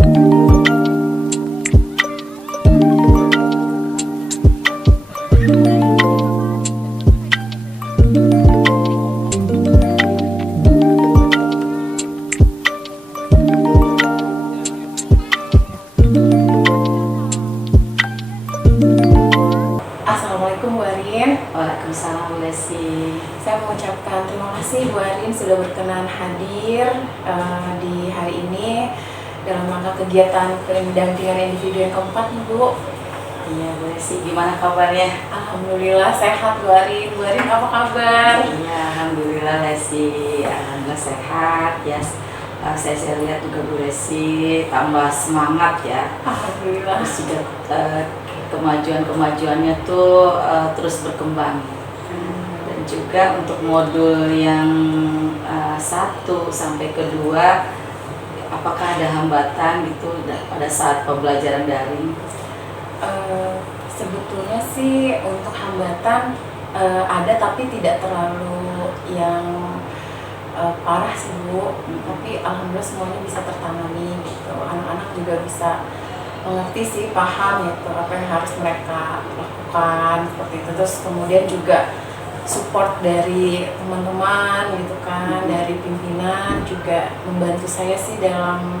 Assalamualaikum Bu Arin. Waalaikumsalam Bu Lesti. Saya mengucapkan terima kasih Bu Arin sudah berkenan hadir di hari ini dalam rangka kegiatan pendampingan individu yang keempat nih Bu. Iya Bu Lesti, gimana kabarnya? Alhamdulillah sehat Bu Arin. Bu Arin apa kabar? Iya, Alhamdulillah Lesti, Alhamdulillah sehat ya. Saya lihat juga Bu Lesti tambah semangat ya. Alhamdulillah. Terus juga kemajuannya tuh terus berkembang. Dan juga untuk modul yang 1 sampai ke 2, apakah ada hambatan gitu pada saat pembelajaran daring? Sebetulnya sih untuk hambatan ada, tapi tidak terlalu yang parah sih Bu. Tapi alhamdulillah semuanya bisa tertangani gitu. Anak-anak juga bisa mengerti sih, paham gitu apa yang harus mereka lakukan seperti itu. Terus kemudian juga support dari teman-teman gitu kan, dari pimpinan juga membantu saya sih dalam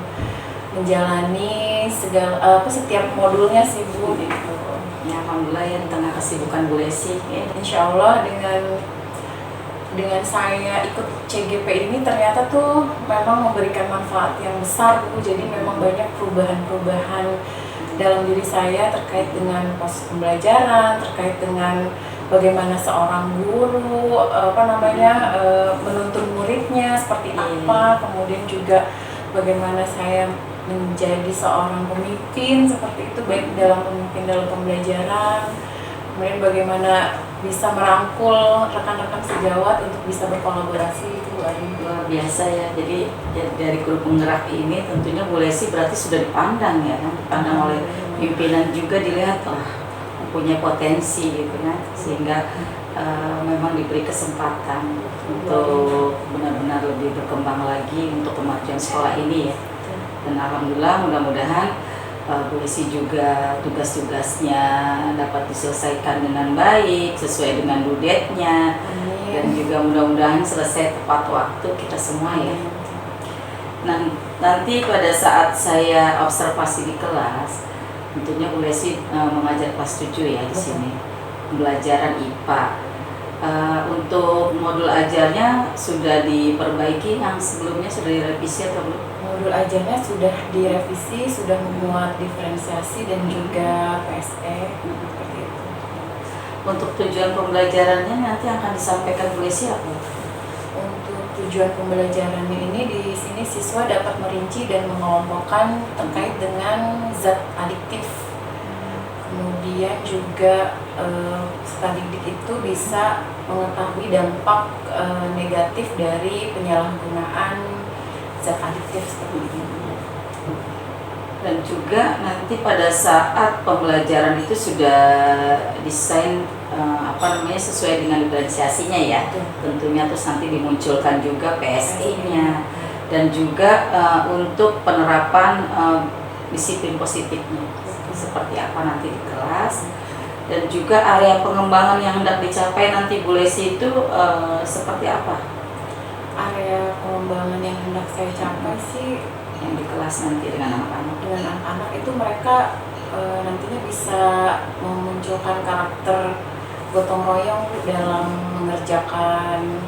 menjalani segala setiap modulnya sih Bu gitu. Ya Alhamdulillah ya, di tengah kesibukan Bu Lesti ya. Insya Allah dengan saya ikut CGP ini ternyata tuh memang memberikan manfaat yang besar Bu. Jadi memang banyak perubahan-perubahan dalam diri saya terkait dengan proses pembelajaran, terkait dengan bagaimana seorang guru menuntun muridnya seperti apa, kemudian juga bagaimana saya menjadi seorang pemimpin seperti itu, baik dalam pembelajaran, kemudian bagaimana bisa merangkul rekan-rekan sejawat untuk bisa berkolaborasi. Itu Luar biasa ya. Jadi dari grup penggerak ini tentunya Bu Lesti berarti sudah dipandang ya, dipandang oleh pimpinan juga, dilihat punya potensi gitu kan, sehingga memang diberi kesempatan untuk benar-benar lebih berkembang lagi untuk kemajuan sekolah ini ya. Dan alhamdulillah mudah-mudahan Bu Lesti juga tugas-tugasnya dapat diselesaikan dengan baik sesuai dengan due date-nya. Dan juga mudah-mudahan selesai tepat waktu kita semua ya. Nah, nanti pada saat saya observasi di kelas, tentunya Bu Lesti mengajar kelas 7 ya di sini, pembelajaran IPA. Untuk modul ajarnya sudah diperbaiki, yang sebelumnya sudah direvisi atau belum? Modul ajarnya sudah direvisi, sudah memuat diferensiasi dan juga PSE seperti itu. Untuk tujuan pembelajarannya nanti akan disampaikan Bu Lesti apa? Untuk tujuan pembelajarannya ini, di sini siswa dapat merinci dan mengelompokkan terkait dengan zat adiktif. Kemudian juga peserta didik itu bisa mengetahui dampak negatif dari penyalahgunaan zat adiktif seperti ini. Dan juga nanti pada saat pembelajaran itu sudah desain sesuai dengan diferensiasinya ya. Tentunya terus nanti dimunculkan juga PSI-nya dan juga untuk penerapan disiplin positifnya seperti apa nanti di kelas, dan juga area pengembangan yang hendak dicapai nanti Bu Lesti itu seperti apa? Area pengembangan yang hendak saya capai sih yang di kelas nanti dengan anak-anak. Dengan anak-anak itu mereka nantinya bisa memunculkan karakter gotong royong dalam mengerjakan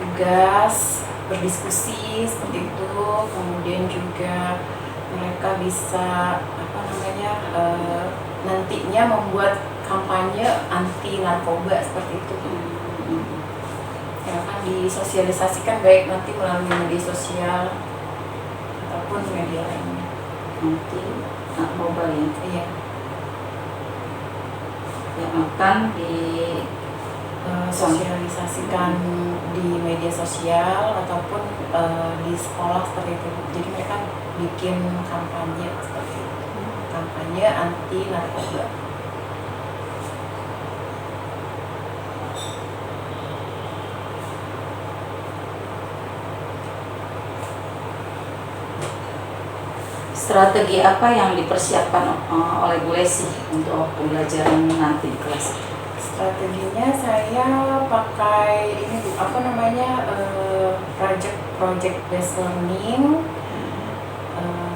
tugas, berdiskusi seperti itu. Kemudian juga mereka bisa nantinya membuat kampanye anti narkoba seperti itu. Yang akan disosialisasikan baik nanti melalui media sosial ataupun media lainnya. Nanti narkoba ya? Iya. Yang akan sosialisasikan di media sosial ataupun di sekolah seperti itu. Jadi mereka bikin kampanye seperti itu, kampanye anti narkoba. Strategi apa yang dipersiapkan oleh Bu Lesi untuk pembelajaran nanti di kelas? Strateginya saya pakai ini Bu, apa namanya, project based learning,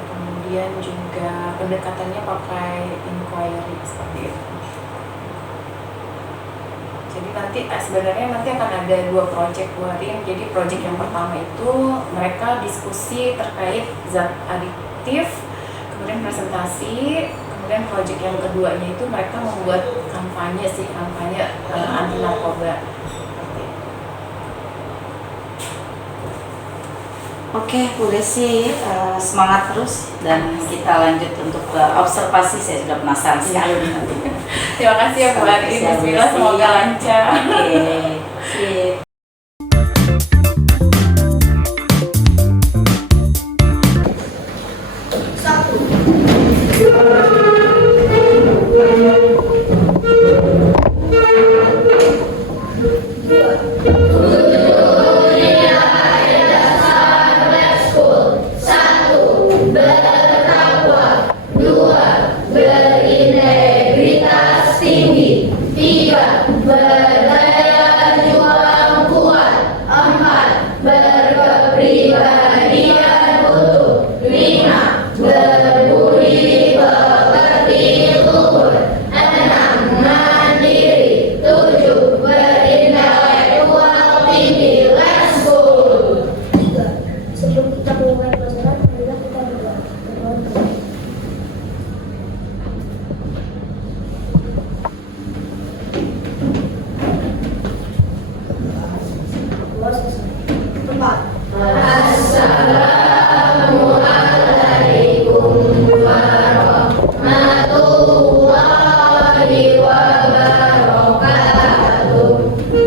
kemudian juga pendekatannya pakai inquiry seperti itu. Jadi nanti sebenarnya nanti akan ada 2 project keluarin. Jadi project yang pertama itu mereka diskusi terkait zat adiktif, kemudian presentasi, kemudian project yang keduanya itu mereka membuat kampanye anti narkoba. Oke, Bu Lesi, semangat terus dan kita lanjut untuk observasi. Saya sudah penasaran sekali. Terima kasih ya Bu Ari. Bismillah, semoga lancar. Oke, sip.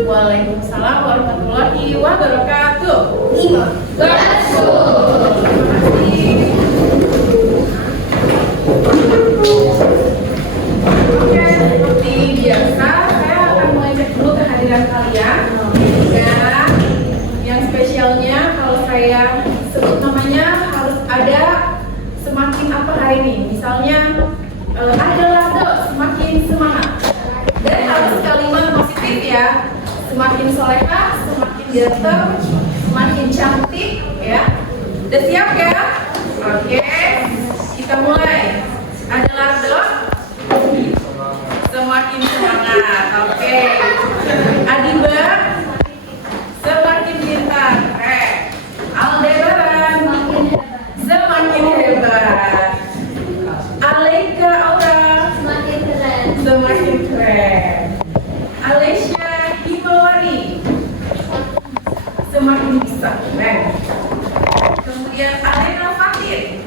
Waalaikumsalam warahmatullahi wabarakatuh. Oke, seperti biasa saya akan mengecek dulu kehadiran kalian. Dan yang spesialnya kalau saya sebut namanya harus ada semakin apa hari ini. Misalnya adalah semakin semangat. Dan harus kalimat positif ya. Semakin solehah, semakin ganteng, semakin cantik ya. Udah siap ya? Oke, kita mulai. Adalah semakin semangat. Oke. Adiba semakin pintar. Aldebaran semakin hebat. Aleika Aura Semakin keren. semakin keren. Alesya Himawari semakin bisa keren. Kemudian Alena Fatir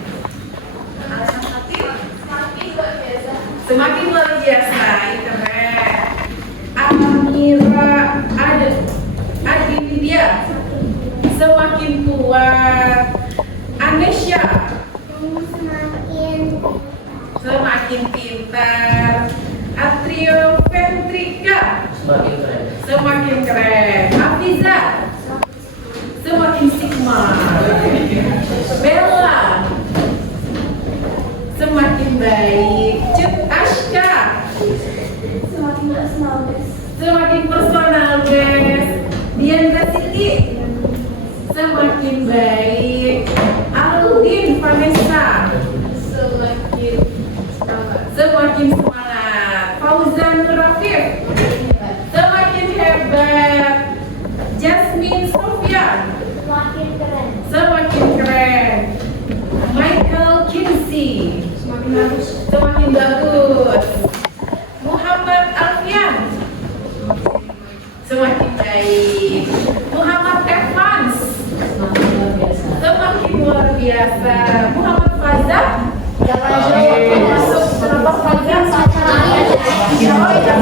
semakin luar biasa, keren. Amira Aditya semakin kuat. Anesya semakin pintar. Atrio Ventrika semakin keren. Afiza semakin sigma. Bella semakin baik. Cut Ashka Semakin personal, guys. semakin personal guys. Diandra Siti semakin baik. Aludin Vanessa semakin semangat. Fauzan Rafif semakin hebat. Jasmine Sofia Semakin keren. semakin keren. Michael Kinsey Semakin bagus. semakin bagus. Muhammad Alfian semakin baik. Muhammad Evans semakin luar biasa. Muhammad Fazal masuk kenapa Fazal? Oh iya, kita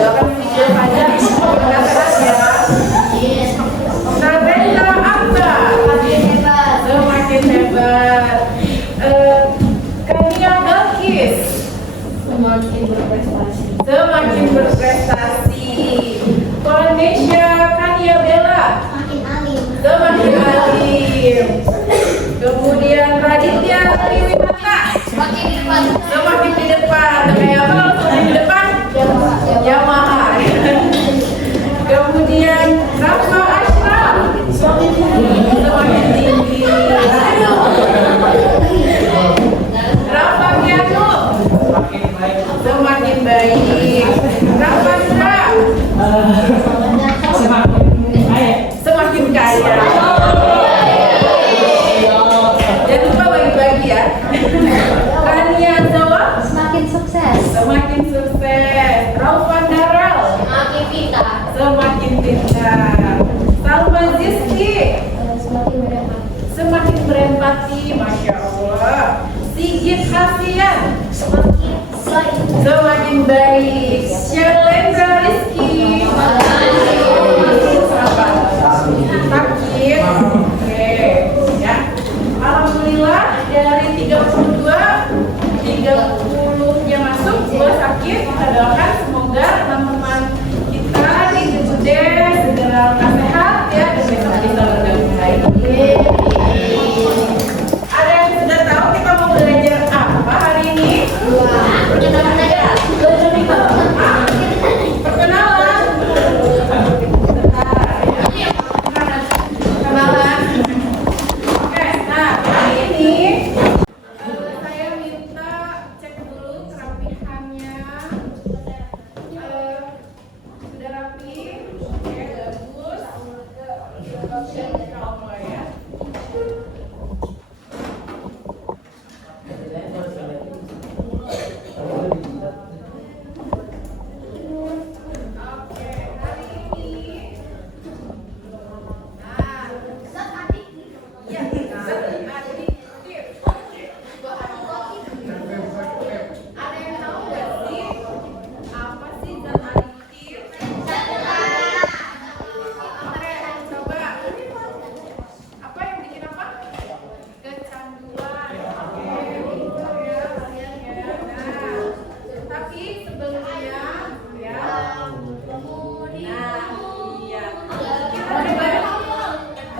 doakan video Fazal semoga keras ya. Nabila Abba semakin hebat. Kania Balkis Semakin berprestasi. semakin berprestasi. Indonesia Kania Bella Semakin alim. semakin alim. Kemudian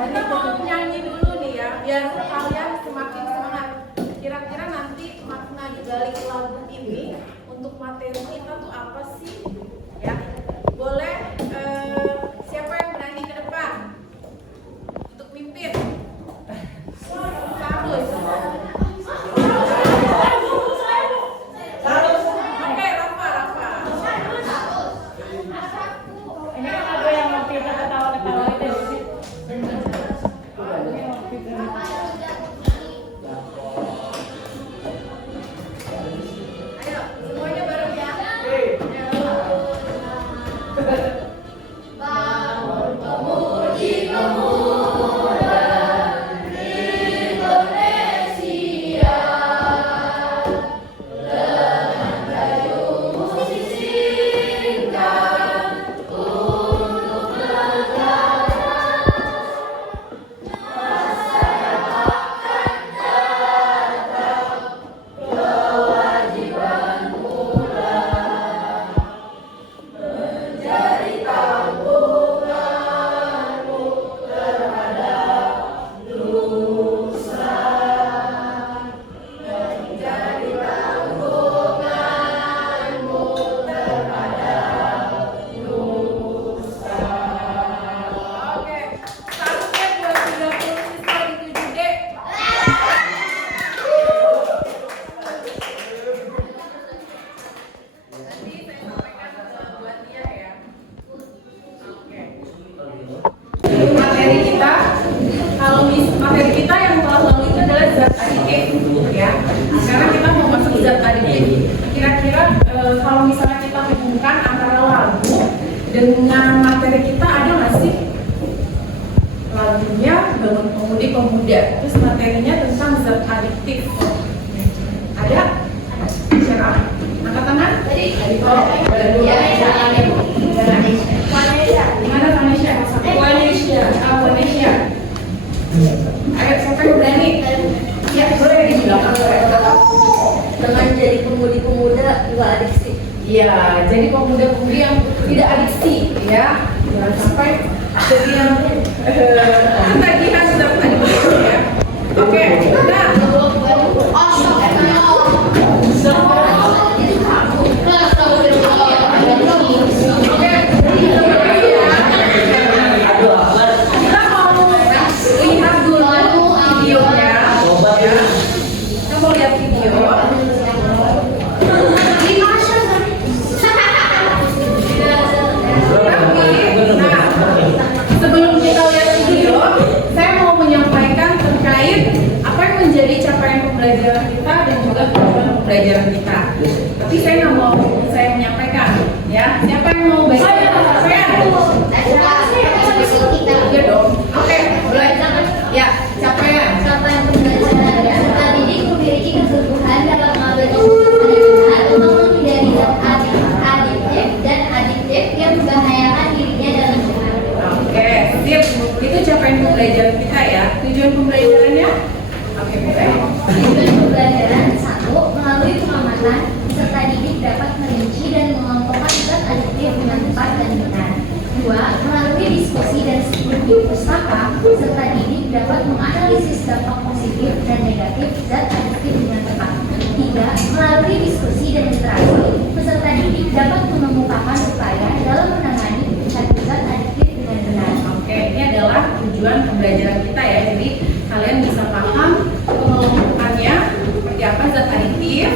Kita mau nyanyi dulu nih ya, biar kalian semakin semangat. Kira-kira nanti makna di balik lagu ini untuk materi kita tuh apa sih? Ya, boleh siapa yang berani ke depan untuk mimpin? Harus. Oke, Rafa. Ini kan ada yang mau kita ketawa-ketawa itu sih. Ayo, semuanya bareng ya. Oke, satunya buat 30 siswa di 7D. Nanti saya sampaikan buat dia ya. Oke. Materi kita, materi kita yang telah lalu itu adalah zat aditif, ya. Sekarang kita mau masuk zat aditif. Kira-kira kalau misalnya kita hubungkan antara lagu dengan materi kita ada nggak sih? Lagunya Bangun Pemudi Pemuda, terus materinya tentang zat adiktif. Ada? Siapa? Angkat tangan? Tadi. Oh, ya. Gimana Vanesha? Vanesha. Ayo, siapa yang berani? Ya, boleh di belakang. Dengan jadi pemudi-pemuda juga adiksi. Iya, jadi pemuda-pemudi yang tidak adiksi, ya. Jangan sampai jadi yang ketagihan zat adiktif, ya. Oke, nah. Kita mau lihat dulu videonya. Ya. Kita mau lihat video. Nah, sebelum kita lihat video, saya mau menyampaikan terkait apa yang menjadi capaian pembelajaran kita dan juga tujuan pembelajaran kita. Tapi saya nggak mau saya menyampaikan, ya. Siapa yang mau baca capaian? Iya dong. Oke, boleh. Ya, capaian. Capaian pembelajaran peserta didik memiliki kebutuhan dalam mengambil keputusan untuk menghindari zat adiktif dan adiktif yang membahayakan dirinya dalam lingkungan. Oke, sip. Itu capaian pembelajaran kita ya. Tujuan pembelajarannya? Oke, boleh. Tujuan pembelajaran 1. Melalui pengamatan, peserta didik dapat merinci dan mengelompokkan zat adiktif dengan tepat dan benar. 2. Melalui diskusi dan studi pustaka, peserta didik dapat menganalisis dampak positif dan negatif zat adiktif dengan tepat. 3. Melalui diskusi dan interaksi, peserta didik dapat mengemukakan upaya dalam menangani zat adiktif dengan benar. Oke, ini adalah tujuan pembelajaran kita ya. Jadi kalian bisa paham pengelompokannya seperti apa zat adiktif,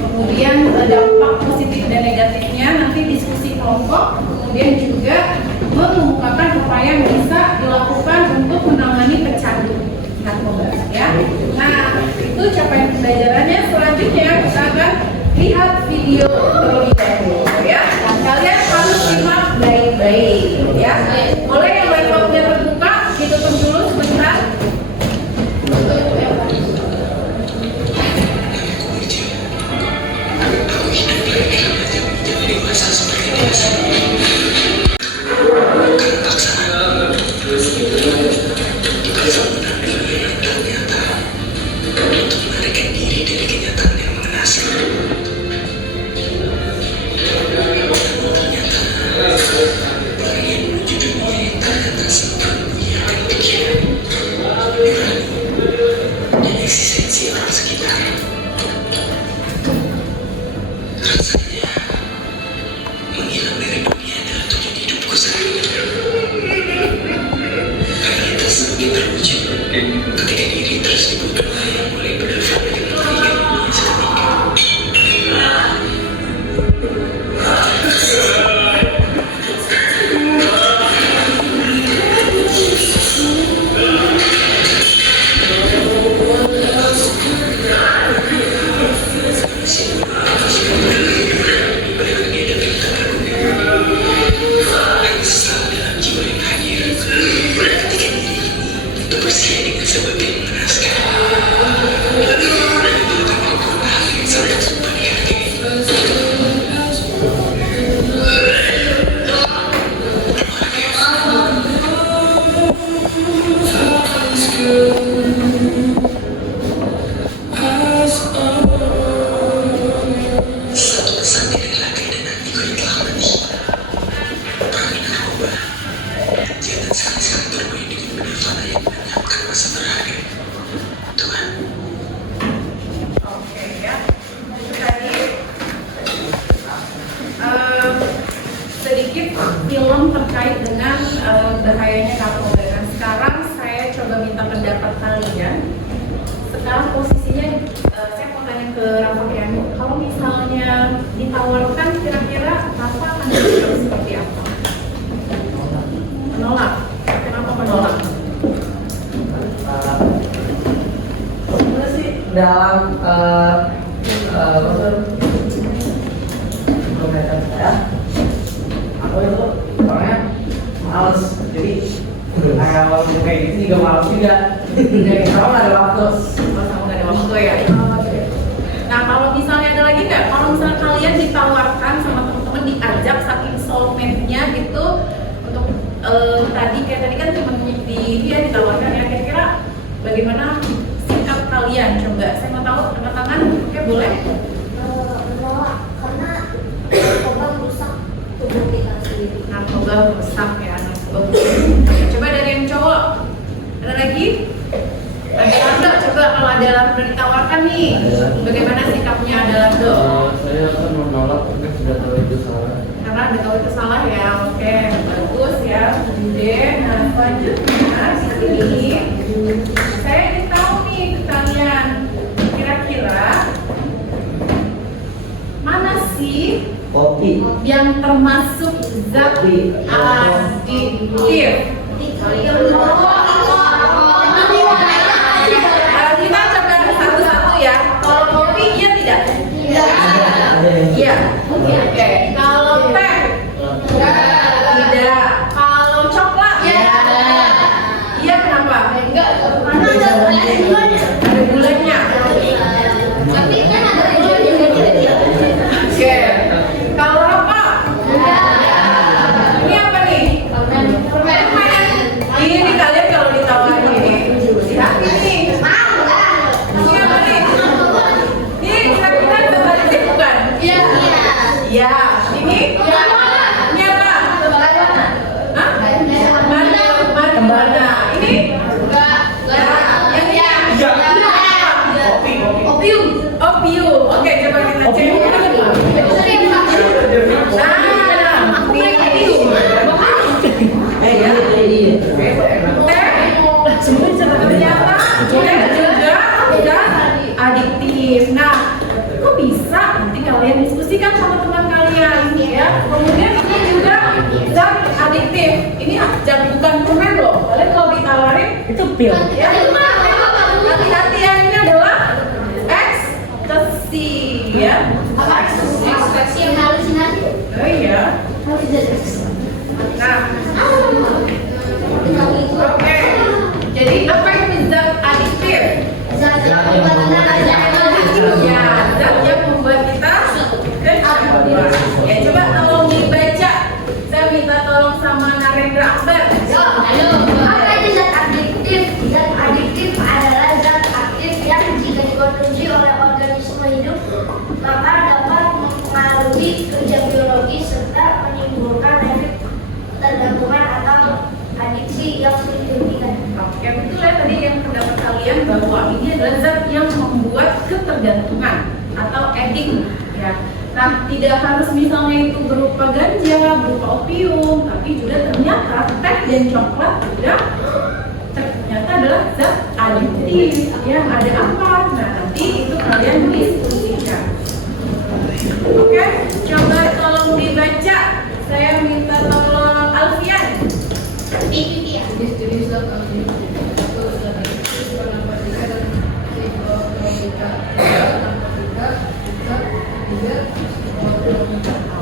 kemudian dampak positif dan negatifnya, nanti diskusi kelompok, kemudian juga mengemukakan upaya yang bisa dilakukan untuk menangani pecandu narkoba ya. Nah, itu capaian pembelajarannya. Selanjutnya kita akan lihat video terlebih dahulu ya. Kalian harus simak baik-baik ya. Boleh yang laptopnya terbuka, ditutup dulu sebentar. Oke ya, itu tadi sedikit film terkait dengan bahayanya narkoba. Dan sekarang saya coba minta pendapat kalian. Sekarang posisinya saya mau tanya ke Rafa ya, kalau misalnya ditawarkan kira-kira Rafa akan bersikap seperti apa? Menolak. Kenapa menolak? Sebenarnya sih dalam pemerintahan saya, aku itu orangnya males, jadi kalau kayak gitu juga males juga. Jadi kalau nggak ada waktu, Mas kamu nggak ada waktu ya? Nah kalau misalnya ada lagi nggak? Kalau misalnya kalian ditawarkan sama teman-teman diajak saking soulmate-nya gitu untuk tadi kayak tadi kan cuma di dia ditawarkan ya, kira-kira bagaimana sikap kalian? Coba saya mau tahu, angkat tangan. Oke boleh. Menolak karena narkoba merusak tubuh kita sendiri. Narkoba rusak ya, narkoba rusak. Coba dari yang cowok, ada lagi? Ada Lando, coba kalau ada Lando ditawarkan nih, bagaimana sikapnya ada Lando? Saya akan menolak karena sudah tahu itu salah. Karena udah tahu itu salah ya, oke bagus ya, Bude. Nah selanjutnya di sini saya ingin tahu nih ke kalian, kira-kira mana sih kopi. yang termasuk zat adiktif? Kita coba satu-satu ya. Kalau kopi iya tidak? Iya. Oke. Kalau teh? Tidak. Kalau coklat? Iya kenapa? Ada gulanya. Tapi kan ada juga. Oke. Kalau apa? Ini apa nih? Permen. Ini kalian kalau ditawarin ini hati-hati nih. Ini apa nih? Ini kira-kira adiktif bukan? Iya. Ini? Ini apa? Hah? Mana? Ini? Yang ini? Opium. Oke, coba kita cek. Ternyata juga adiktif. Nah, kok bisa? Nanti kalian diskusikan sama teman kalian ya. Kemudian ini juga zat adiktif. Ini bukan permen loh. Kalian kalau ditawarin Itu pil. ya. Hati-hati ya, ini adalah ekstasi ya. Ekspektasi yang halusinasi. Oh iya. Nah, oke. Jadi apa itu zat adiktif? Ya, zat yang membuat kita kecanduan. Ya, coba tolong dibaca. Saya minta tolong sama Narendra Akbar. Apa itu zat adiktif? Zat adiktif adalah zat aktif yang jika dikonsumsi oleh organisme hidup maka dapat mempengaruhi kerja biologis serta menimbulkan efek ketergantungan atau adiksi yang sulit dihentikan. Oke, betul ya tadi yang pendapat kalian bahwa ini adalah zat yang membuat ketergantungan atau addict ya. Nah, tidak harus misalnya itu berupa ganja, berupa opium, tapi juga ternyata teh dan coklat juga ternyata adalah zat adiktif. Ya, ada apa? Nah, nanti itu kalian diskusikan. Oke, coba tolong dibaca. Saya minta tolong Alfian.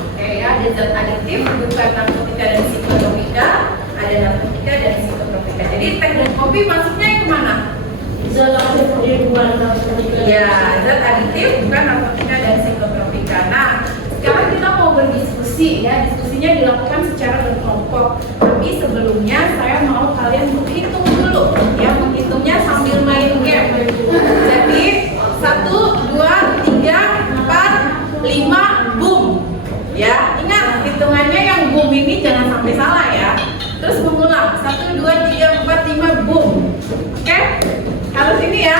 Oke ya, ada zat adiktif, bukan narkotika dan psikotropika, ada narkotika dan psikotropika. Jadi teh dan kopi masuknya yang kemana? Zat aktif di luar narkotika. Ya, zat adiktif bukan narkotika dan psikotropika. Nah, sekarang kita mau berdiskusi ya, diskusinya dilakukan secara berkelompok. Tapi sebelumnya saya mau kalian menghitung dulu, ya menghitungnya sambil main game. Jadi 1, 2, 3, 4, 5, boom. Ya, ingat hitungannya yang boom ini jangan sampai salah ya. Terus mengulang 1, 2, 3, 4, 5, boom. Oke? Harus ini ya.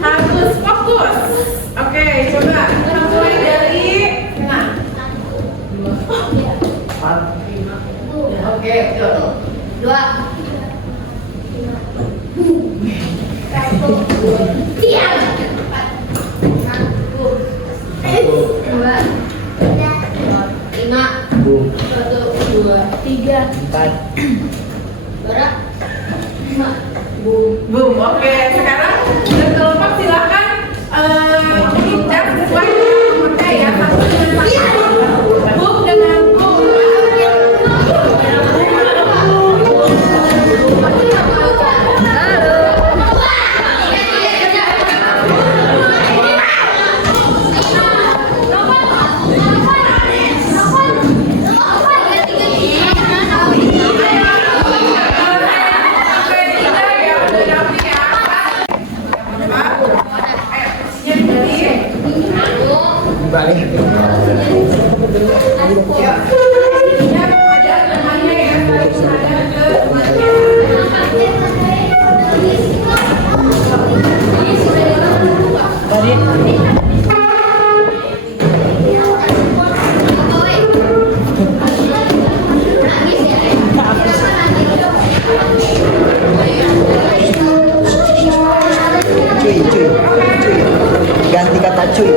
Harus fokus. Oke, coba kita mulai dari nah. Oke, betul. 2 Diam. 5 Boom. Oke, sekarang berkelompok silakan hitung sesuai dengan pakai ya. Satu dengan satu. Boom dengan boom. Balik. Cuy. Ganti kata cuy.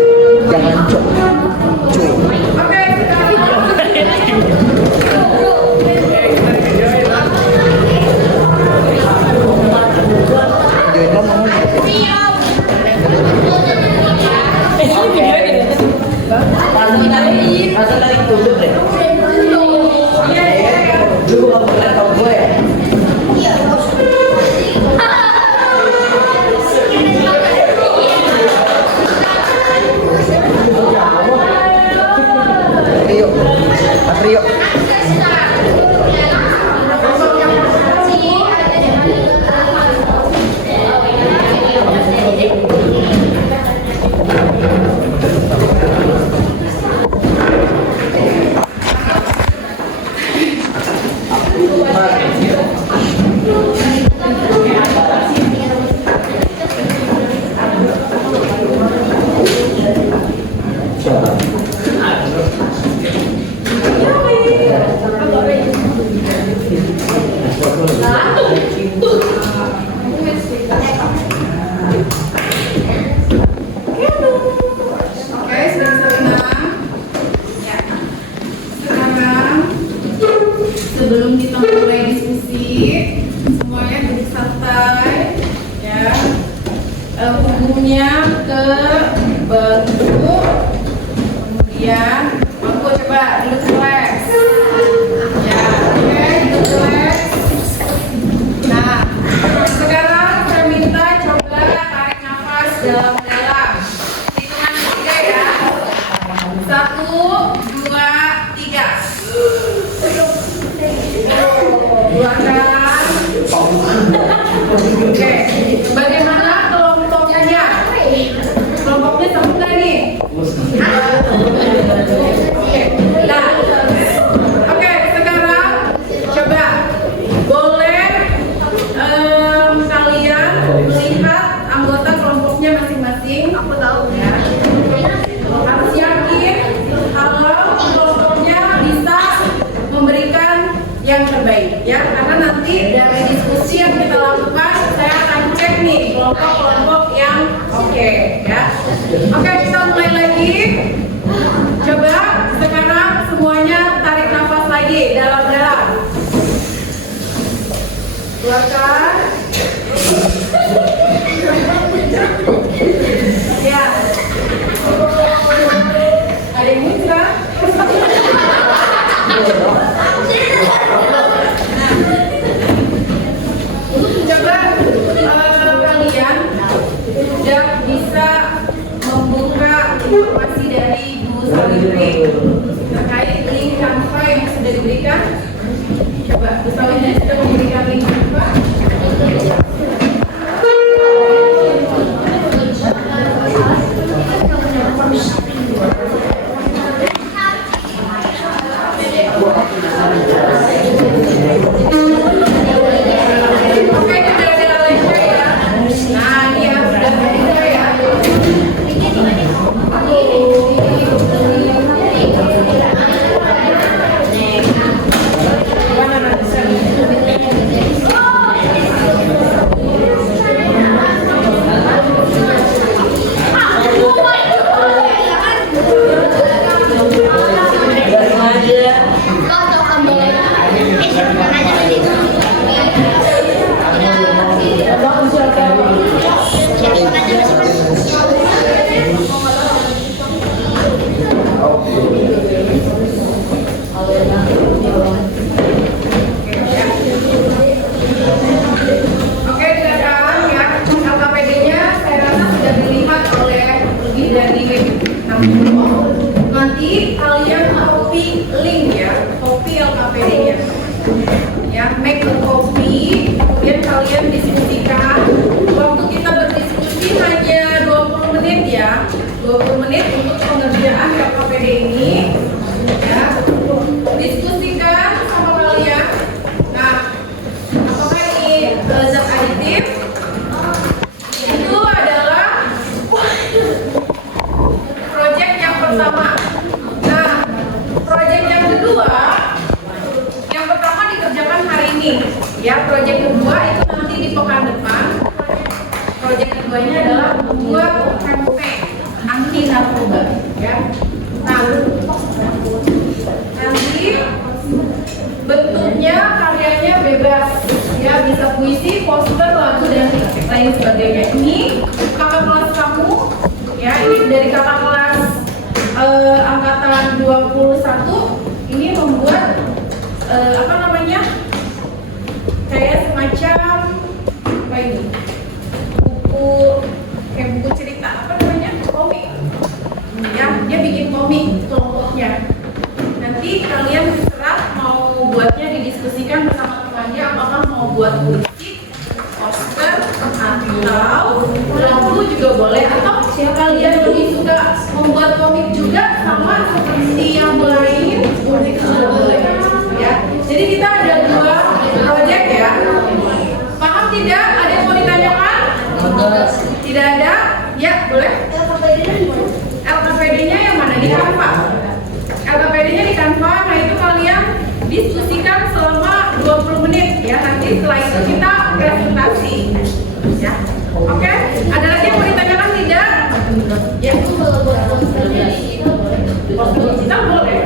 Jangan cok. Cuy. Asal dari tutup deh. Dulu kamu pernah tahu gue ya? Rio. Sebelum kita mulai diskusi, semuanya duduk santai, ya. Punggungnya ke bangku, kemudian bangku coba duduk relax, ya. Oke, duduk relax. Nah, sekarang saya minta coba tarik nafas dalam-dalam. Hitungan ketiga ya. 1, 2, 3. Keluarkan. Oke, bagaimana kelompoknya? Kelompoknya sama nggak nih? Oke, nah kita lakukan, saya akan cek nih kelompok-kelompok yang oke, ya. Oke, kita mulai lagi. Coba sekarang semuanya tarik nafas lagi dalam-dalam. Keluarkan. Ya. Ada yang muncul? Coba kalian sudah bisa membuka informasi dari Bu Sawitri terkait link Canva yang sudah diberikan. Coba Bu Sawitri sudah memberikan link Canva. Oke, sudah ada lecture ya. Nah, dia sudah bisa ya. Oke, sekarang ya, LKPD-nya saya rasa sudah dilihat oleh lebih dari 60. Nanti kalian copy link ya, copy LKPD-nya. Ya, make a copy, kemudian kalian diskusikan. Waktu kita berdiskusi hanya 20 menit ya, 20 menit untuk pengerjaan LKPD ini. Ya, diskusikan sama kalian. Nah, apakah ini zat aditif? Itu adalah proyek yang pertama. Nah, proyek yang kedua, yang pertama dikerjakan hari ini. Ya, proyek kedua itu nanti di pekan depan. Proyek keduanya adalah membuat campaign anti narkoba. Ya, nah nanti bentuknya karyanya bebas. Ya, bisa puisi, poster, lagu dan lain sebagainya. Ini kakak kelas kamu. Ya, ini dari kakak kelas angkatan 21 ini membuat apa namanya, kayak semacam apa ini, buku, kayak buku cerita, apa namanya, komik ya, dia bikin komik kelompoknya. Nanti kalian terserah mau buatnya, didiskusikan bersama temannya, apakah mau buat puisi, poster, atau lagu juga boleh, atau kalian lebih suka membuat komik juga sama seperti yang lain, komik juga boleh ya. Jadi kita ada 2 proyek ya. Paham tidak? Ada yang mau ditanyakan? Tidak ada? Ya, boleh. LKPD-nya yang mana? Di Canva. LKPD-nya di Canva. Nah, itu kalian diskusikan selama 20 menit ya. Nanti setelah itu kita presentasi ya. Oke? Ada lagi yang mau ditanyakan? Tidak? Ya, itu kalau buat poster digital boleh.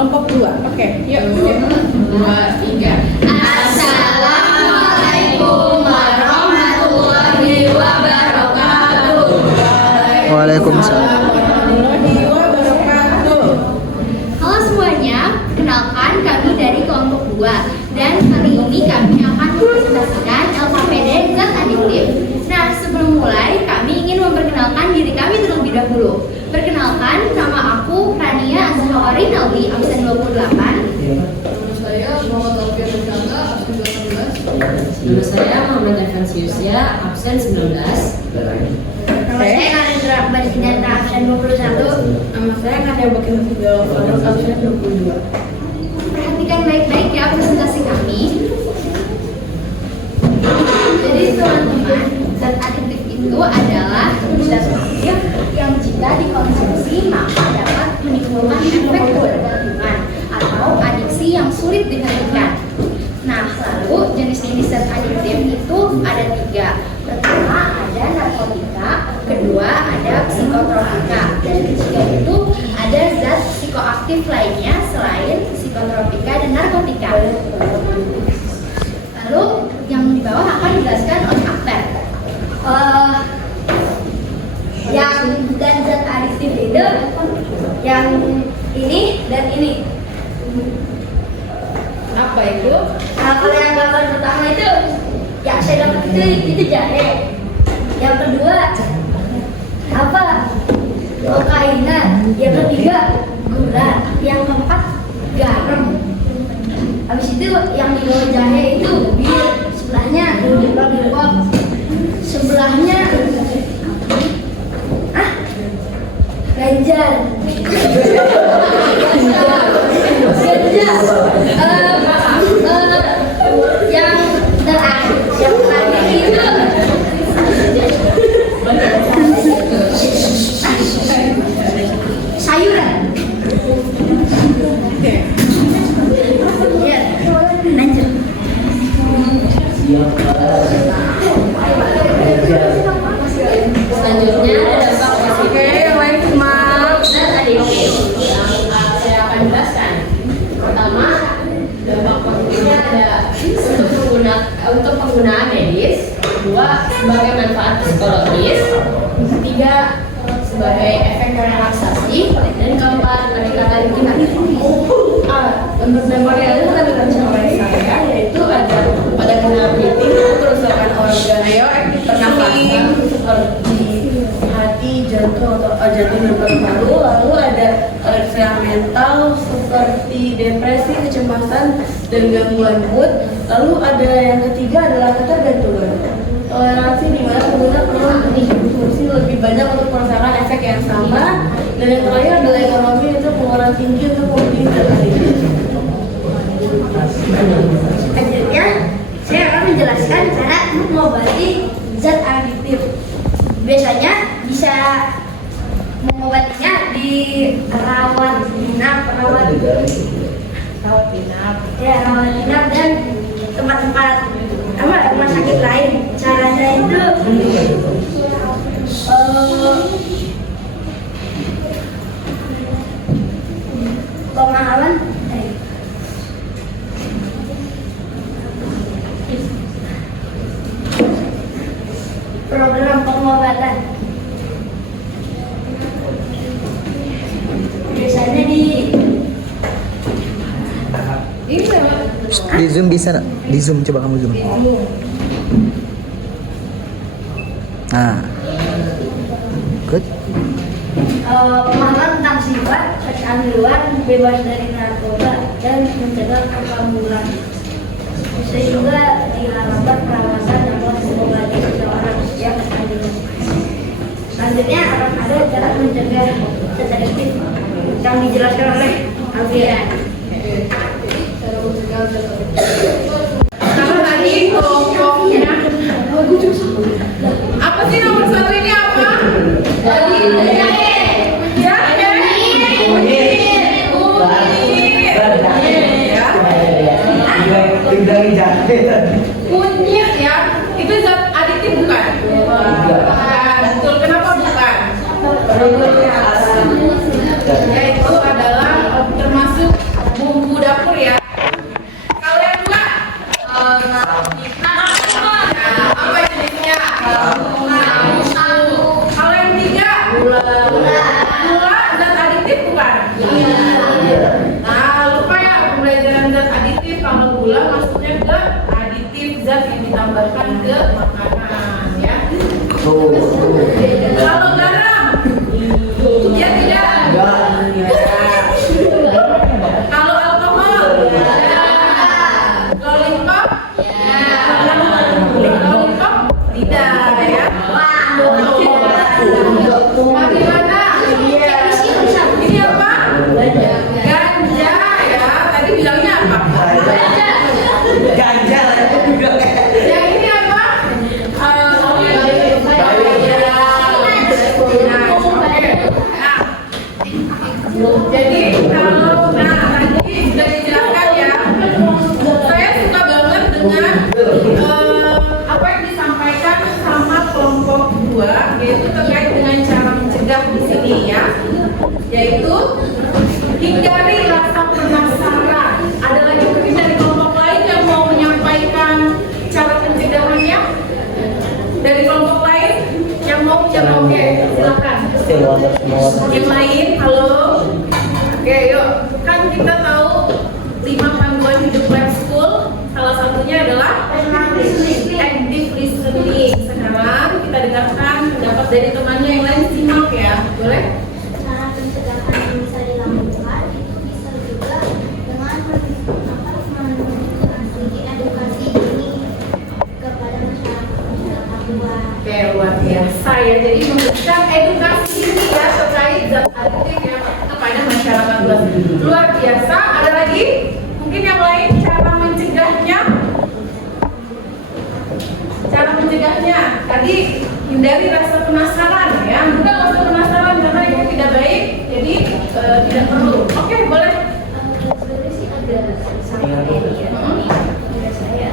Kelompok 2. Oke, yuk. 2, 3. Assalamualaikum warahmatullahi wabarakatuh. Waalaikumsalam. Warahmatullahi wabarakatuh. Halo semuanya, kenalkan kami dari kelompok 2 dan kali ini kami akan mempresentasikan LKPD zat adiktif. Nah, sebelum mulai kami ingin memperkenalkan diri kami terlebih dahulu. Perkenalkan, nama aku Rania Azhawari Naldi, absen 28. Saya Muhammad Alfian Rejanga, absen 18. Nama saya Muhammad Evansius ya, absen 19. Nama saya Narendra Akbar Sidarta, absen 21. Nama saya Nadia Bakin Fidel Faruk, absen 22. Perhatikan baik-baik ya presentasi kami. Jadi teman-teman, zat adiktif itu adalah zat aktif yang jika dikonsumsi maka dapat menimbulkan efek ketergantungan atau adiksi yang sulit dihentikan. Nah, lalu jenis-jenis zat adiktif itu ada 3. Pertama ada narkotika, kedua ada psikotropika, dan ketiga itu ada zat psikoaktif lainnya selain psikotropika dan narkotika. Lalu yang di bawah akan dijelaskan oleh Akbar. Yang dan zat adiktif itu yang ini dan ini. Apa itu? Nah, kalau yang gambar pertama itu yang saya dapat itu jahe. Yang kedua apa? Kokaina. Yang ketiga gula. Yang keempat garam. Habis itu yang di bawah jahe itu bir. Sebelahnya dipok. Sebelahnya ganjar. Yang terakhir itu sayuran. Ya, lanjut. Selanjutnya ada dampak Oke, baik, maaf. zat adiktif yang saya akan jelaskan. Pertama, dampak positifnya ada untuk penggunaan medis, kedua sebagai manfaat psikologis, ketiga sebagai efek relaksasi, dan keempat peningkatan kinerja. Untuk dampaknya itu tadi oleh saya, yaitu ada pada penyakit kerusakan organ pernafasan seperti hati, jantung atau jantung dan paru-paru. Lalu ada kelelahan mental seperti depresi, kecemasan, dan gangguan mood. Lalu ada yang ketiga adalah ketergantungan. Toleransi di mana pengguna perlu mengkonsumsi lebih banyak untuk merasakan efek yang sama. Dan yang terakhir adalah ekonomi, itu pengeluaran tinggi untuk membeli zat adiktif. Selanjutnya, saya akan menjelaskan cara mengobati zat adiktif. Biasanya bisa mengobatinya di rawat inap dan tempat-tempat rumah sakit lain. Caranya itu pemahaman program pengobatan. Biasanya di Di Zoom bisa nggak? Di Zoom, coba kamu Zoom. Nah, good. pemahaman tentang sifat kecanduan, bebas dari narkoba, dan mencegah kekambuhan. Sehingga diharapkan perawatan dapat mengobati seseorang yang kecanduan. Selanjutnya akan ada cara mencegah zat adiktif yang dijelaskan oleh Alfian. Karena tadi kelompoknya apa sih nomor 1 ini apa? Kunyit ya, itu zat adiktif bukan? Betul, kenapa bukan? Yaitu adalah termasuk zat yang ditambahkan ke makanan ya. Tuh. Kalau garam, ya tidak. Kalau alkohol, ya. Lollipop, lollipop tidak ya. Bagaimana? Ini apa? Ganja ya. Tadi bilangnya apa? Ganja. Yang ini apa? Jadi kalau tadi sudah dijelaskan ya, saya suka banget dengan apa yang disampaikan sama kelompok 2, yaitu terkait dengan cara mencegah di sini ya, yaitu hindari rasa penasaran. Ada lagi mungkin dari kelompok lain yang mau menyampaikan cara pencegahannya? Dari kelompok lain yang mau menjawab? Oke, silakan. Yang lain, halo. Oke, yuk. Kan kita tahu 5 panduan hidup lab school. Salah satunya adalah active listening. Sekarang kita dengarkan pendapat dari temannya yang lain, simak ya. Boleh? Cara pencegahan yang bisa dilakukan itu bisa juga dengan memiliki edukasi ini kepada masyarakat luas. Oke, luar biasa ya. Jadi memberikan edukasi ini ya terkait zat adiktif yang kepada masyarakat luas. Luar biasa. Ada lagi? Mungkin yang lain cara mencegahnya? Cara mencegahnya tadi hindari rasa penasaran ya. Bukan rasa penasaran karena itu tidak baik. Jadi tidak perlu. Oke, boleh. Sebenarnya sih ada sampai ya. Menurut saya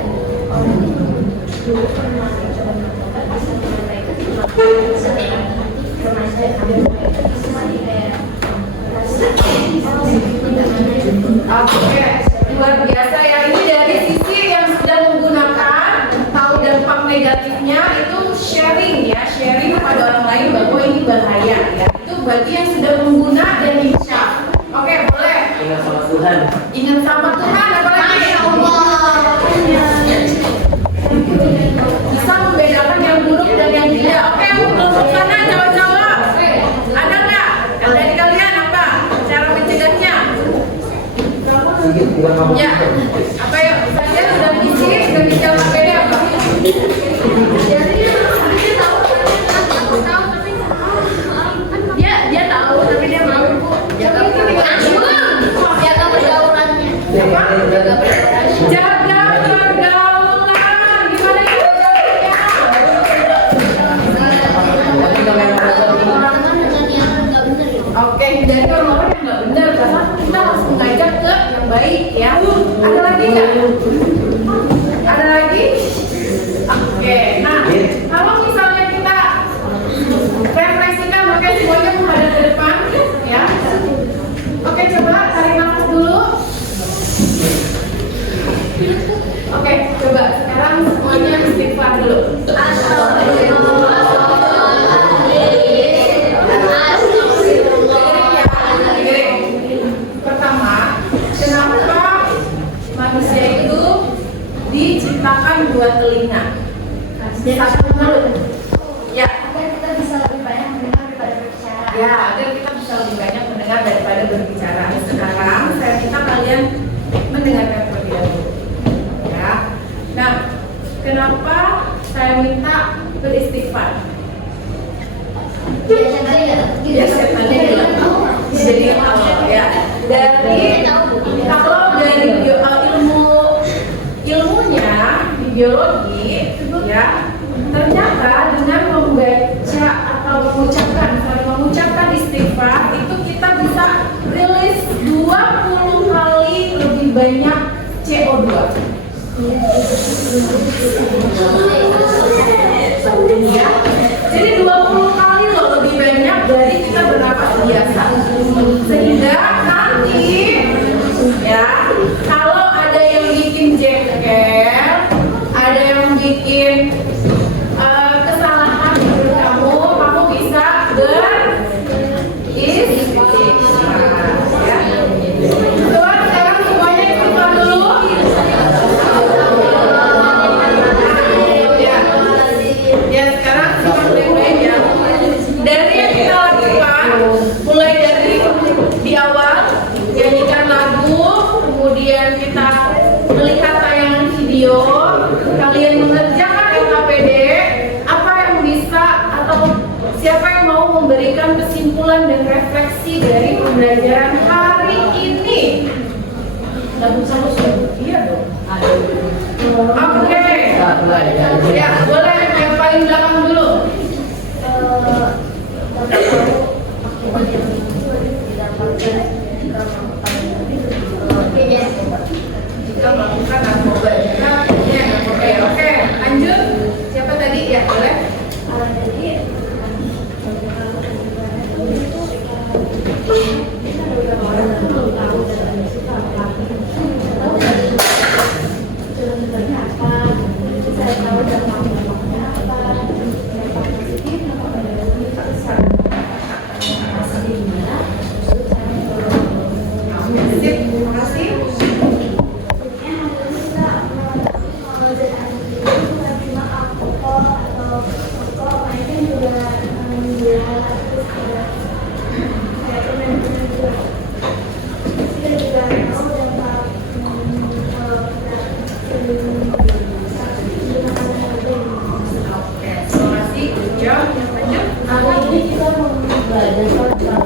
orang itu dulu pernah coba melakukan bisa menyampaikan sekarang remaja semua di daerah. Oke, luar biasa ya. Ini dari sisi yang sudah menggunakan, tahu dampak negatifnya, itu sharing ya, sharing kepada orang lain bahwa ini bahaya ya. Itu bagi yang sudah mengguna dan insya. Oke, boleh. Ingat sama Tuhan. Ingat sama Tuhan, apalagi? Bisa membedakan yang buruk dan yang tidak. Oke, untuk sana jawab-jawab. Ada nggak? Dari kalian apa? Cara mencegahnya? Ya, apa ya? Saya sudah ngisi, sudah bicara pakai apa? Dia tahu, tapi dia mau. Jaga pergaulannya. Apa? Jaga pergaulan. Gimana caranya? Oke, hindari orang-orang yang nggak benar karena kita harus mengajak ke yang baik ya. Ada lagi nggak? Ada lagi? Oke, nah kalau misalnya kita refleksikan, maka semuanya menghadap ke depan ya. Oke, coba tarik nafas dulu. Oke, coba sekarang semuanya istighfar dulu. Pertama, kenapa manusia itu diciptakan 2 telinga? Satu mulut. Ya. Agar kita bisa lebih banyak mendengar daripada berbicara. Ya, agar kita bisa lebih banyak mendengar daripada berbicara. Sekarang saya minta kalian mendengarkan terlebih dahulu. Ya. Nah, kenapa saya minta beristighfar? Biasanya jadi awal ya. Dari kalau dari ilmunya di biologi ya, ternyata dengan membaca atau mengucapkan istighfar itu kita bisa rilis 20 kali lebih banyak CO2. Ya. Jadi 20 kali loh lebih banyak dari kita bernapas biasa. Sehingga nanti ya, kalau ada yang bikin jengkel, ada yang bikin kesalahan di kamu bisa beristighfar ya. Coba sekarang semuanya istighfar dulu. melihat tayangan video, kalian mengerjakan LKPD, apa yang bisa atau siapa yang mau memberikan kesimpulan dan refleksi dari pembelajaran hari ini? Iya dong. Oke. Ya, boleh yang paling belakang dulu. Jika melakukan narkoba, oke, lanjut. Siapa tadi? Ya, boleh.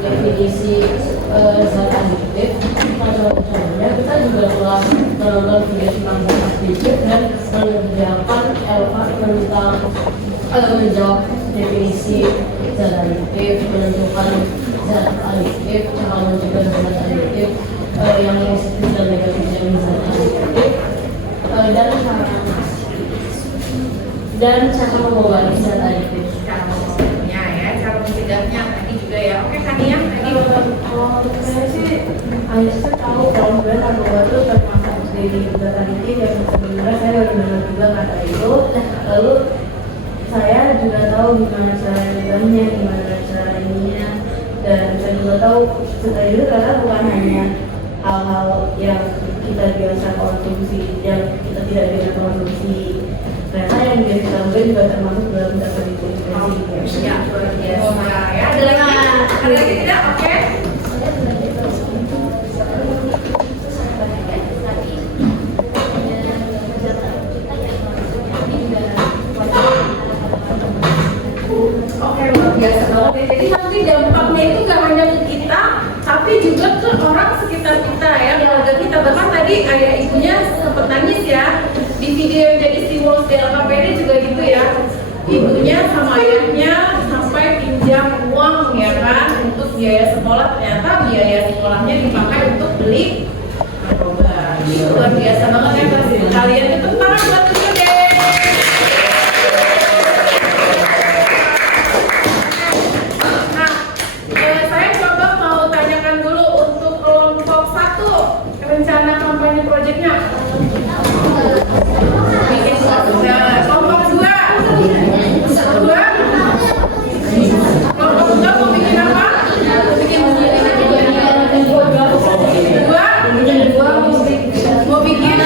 Definisi zat adiktif, contohnya kita juga telah menonton video tentang zat adiktif dan mengerjakan LK tentang menjawab definisi zat adiktif, menentukan zat adiktif, cara mencegah zat adiktif, yang positif dan negatif dari zat adiktif, dan cara mengobati zat adiktif. Cara mencegahnya tadi juga ya. Oke, Kania tadi. Saya sih hanya tahu kalau sebenarnya narkoba itu termasuk dari zat adiktif yang sebenarnya saya udah dengar juga kata itu. Lalu saya juga tahu gimana cara nyegahnya, gimana cara ininya, dan saya juga tahu setelah itu karena bukan hanya hal-hal yang kita biasa konsumsi, yang kita tidak biasa konsumsi. Ternyata yang biasa kita beli juga termasuk dalam zat adiktif. Ya, luar biasa. Ya, ada lagi tidak? Oke. Oke, luar biasa banget. Jadi nanti dampaknya itu gak hanya ke kita, tapi juga ke orang sekitar kita ya, keluarga kita. Bahkan tadi ayah ibunya sempat nangis ya di video yang jadi simbol di LKPD juga gitu ya. Ibunya sama ayahnya sampai pinjam uang ya kan untuk biaya sekolah, ternyata biaya sekolahnya dipakai untuk beli narkoba. Luar biasa banget ya kalian, itu tangan buat itu deh. Nah, saya coba mau tanyakan dulu untuk kelompok 1 rencana kampanye proyeknya. Kelompok 2 mau bikin apa? Mau bikin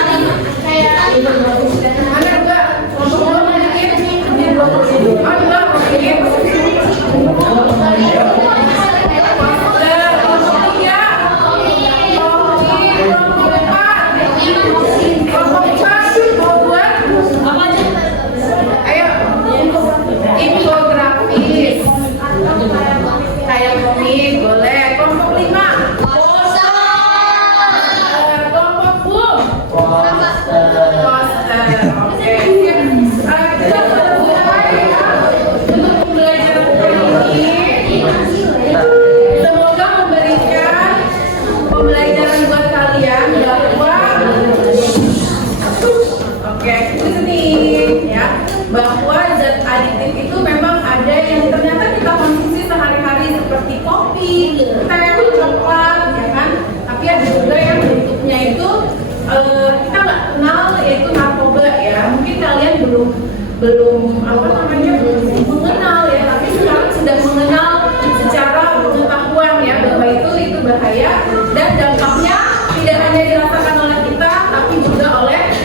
mana dua? Kelompok 2 mau bikin? Mau bikin? Infografis kayak komik boleh. Kelompok 5 kelompok boom poster. Oke, kita mulai untuk pembelajaran ini. Semoga memberikan pembelajaran buat kalian bahwa bahwa zat adiktif itu memang ada yang ternyata kita konsumsi sehari-hari seperti kopi, teh, coklat, ya kan? Tapi ada juga yang bentuknya itu kita nggak kenal, yaitu narkoba ya. Mungkin kalian belum mengenal ya, tapi sekarang sudah mengenal secara pengetahuan ya bahwa itu bahaya dan dampaknya tidak hanya dirasakan oleh kita, tapi juga oleh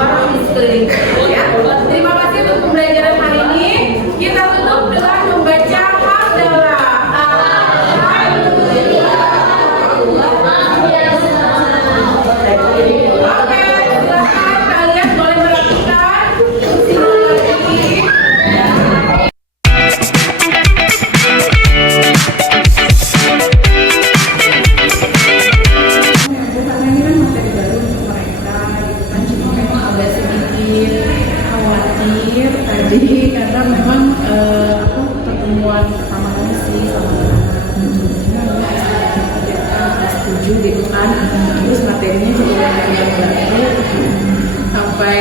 orang di sekeliling ya. Terima kasih untuk pembelajaran hari ini. Kita tutup dengan membaca hamdalah. Alhamdulillah. Oke, setuju gitu kan. Terus materinya juga yang baru sampai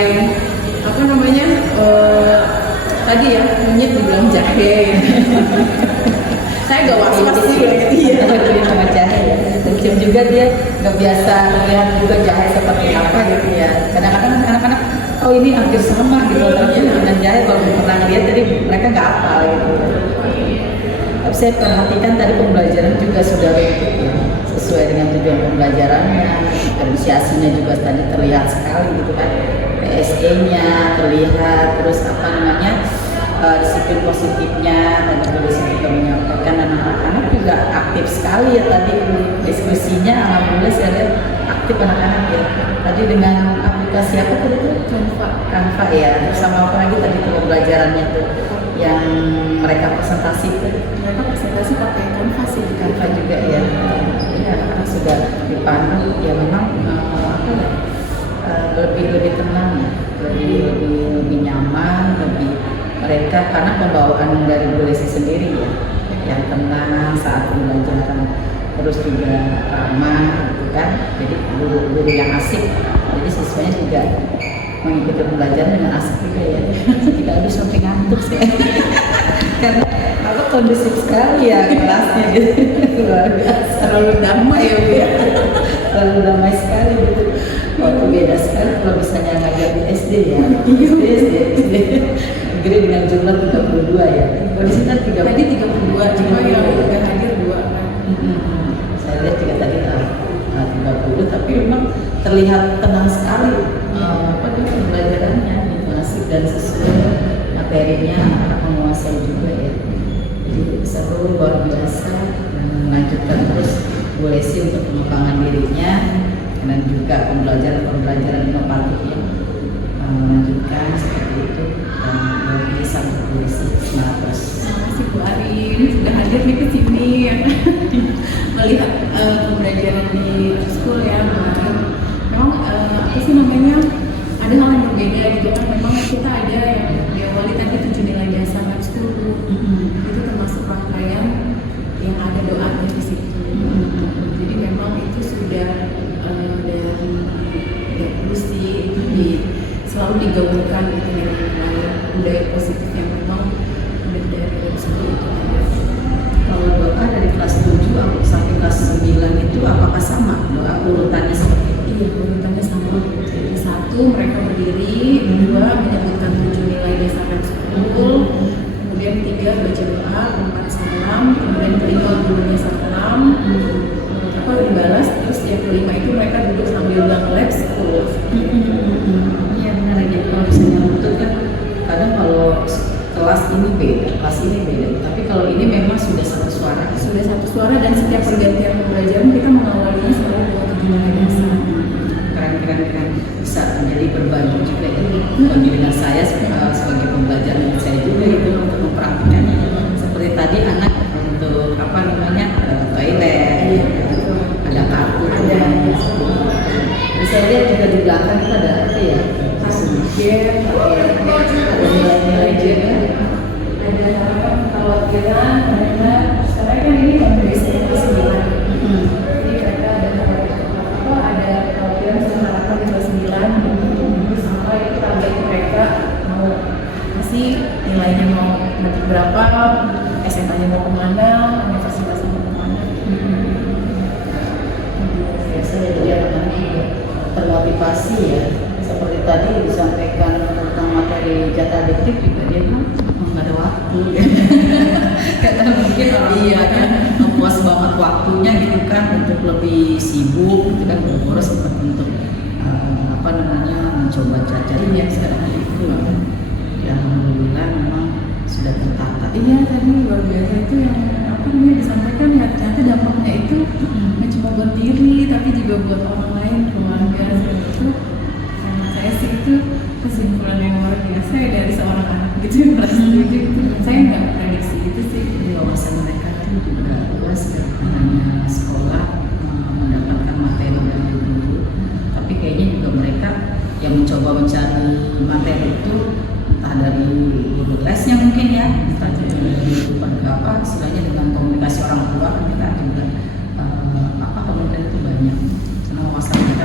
apa namanya tadi ya monyet dibilang jahe. Saya gak was-was sih gitu ya. Sama jahe ya. Lucu juga dia nggak biasa lihat juga jahe seperti apa gitu ya. Kadang-kadang anak-anak oh ini hampir sama gitu, tapi dengan jahe kalau pernah lihat jadi mereka nggak hafal gitu. Tapi saya perhatikan tadi pembelajaran juga sudah ya, sesuai dengan tujuan pembelajarannya, diferensiasinya juga tadi terlihat sekali gitu kan. PSE-nya terlihat, terus apa namanya disiplin positifnya, dan polisi juga menyampaikan, dan anak-anak juga aktif sekali ya tadi diskusinya. Alhamdulillah saya lihat aktif anak-anak ya. Tadi dengan aplikasi apa tadi tuh? Canva ya. Terus sama apa lagi tadi tuh pembelajarannya tuh yang mereka presentasi itu? Mereka presentasi pakai Canva sih. Canva juga ya. Ini anak-anak sudah dipandu ya, memang lebih tenang ya, lebih nyaman, lebih mereka karena pembawaan dari Bu Lesi sendiri ya, yang tenang saat pembelajaran, terus juga ramah gitu kan, jadi guru yang asik, jadi siswanya juga mengikuti pembelajaran dengan asik juga ya, tidak harus sampai ngantuk sih, karena aku kondusif sekali ya kelasnya gitu, luar biasa, terlalu damai ya Bu ya, terlalu damai sekali gitu. Waktu beda sekali kalau misalnya ngajar di SD ya, SD. Negeri dengan jumlah 32 ya. Kalau di sini 32. Tadi 32, cuma yang nggak hadir 2 kan. Saya lihat juga tadi 30, tapi memang terlihat tenang sekali pembelajarannya, gitu, asik dan sesuai materinya, anak-anak menguasai juga ya. Jadi seru, luar biasa, dan melanjutkan terus Bu Lesi untuk pengembangan dirinya, dan juga pembelajaran inovatif yang melanjutkan seperti itu, dan lebih sangat polisi semangat terus. Terima kasih Bu Arin sudah hadir nih ke sini ya, melihat pembelajaran di school ya Bu Arin. Memang apa sih namanya, ada hal yang berbeda gitu kan. Memang kita ada yang diawali tadi 7 nilai dasar high school itu termasuk rangkaian yang ada doanya di situ. Jadi memang itu sudah dari Gusti itu selalu digabungkan gitu nilai budaya positif yang memang dari sekolah itu. Kalau doa dari kelas 7 sampai kelas 9 itu apakah sama doa urutannya seperti itu? Iya, urutannya sama. Jadi 1 mereka berdiri, 2 menyebutkan 7 nilai dasar dan school, kemudian 3 baca doa, 4 salam, kemudian kelima gurunya salam, dibalas, terus yang kelima itu mereka duduk sambil bilang let's go. Iya benar aja. Kalau misalnya untuk kan kadang kalau kelas ini beda, kelas ini beda. Tapi kalau ini memang sudah satu suara. Sudah satu suara, dan setiap pergantian pembelajaran kita mengawalinya selalu dengan 7 nilai dasar. Keren. Bisa menjadi berbagi juga ya. Bagi dengan saya sebagai pembelajaran saya juga itu untuk mempraktikkannya. Seperti tadi anak untuk apa namanya toilet. Ada kartu, ada. Saya lihat juga di belakang itu ada apa ya? Ada nilai-nilai juga. Ada kekhawatiran karena sekarang kan ini kondisi 9. Jadi mereka ada kekhawatiran sama harapan 9 sampai target mereka mau masih nilainya mau nanti berapa, SMA-nya mau kemana, universitasnya mau kemana. Biasanya jadi anak-anak juga termotivasi ya, seperti tadi disampaikan tentang materi jatah detik juga dia bilang nggak ada waktu karena mungkin iya kan puas banget waktunya gitu kan untuk lebih sibuk gitu kan, boros untuk apa namanya mencoba cari sekarang itu ya. Alhamdulillah memang sudah tertata. Iya, tadi luar biasa itu yang apa namanya disampaikan ya, ternyata dampaknya itu nggak cuma buat diri tapi juga buat orang lain, keluarga seperti itu. Karena saya sih itu kesimpulan yang luar biasa ya dari seorang anak gitu yang merasa setuju itu. Saya nggak prediksi itu sih. Jadi wawasan mereka itu juga luas ya, hanya sekolah mendapatkan materi dari guru, tapi kayaknya juga mereka yang mencoba mencari materi itu entah dari guru lesnya mungkin ya, entah dari apa istilahnya dengan komunikasi orang tua kan kita juga apa komunitas itu banyak masyarakat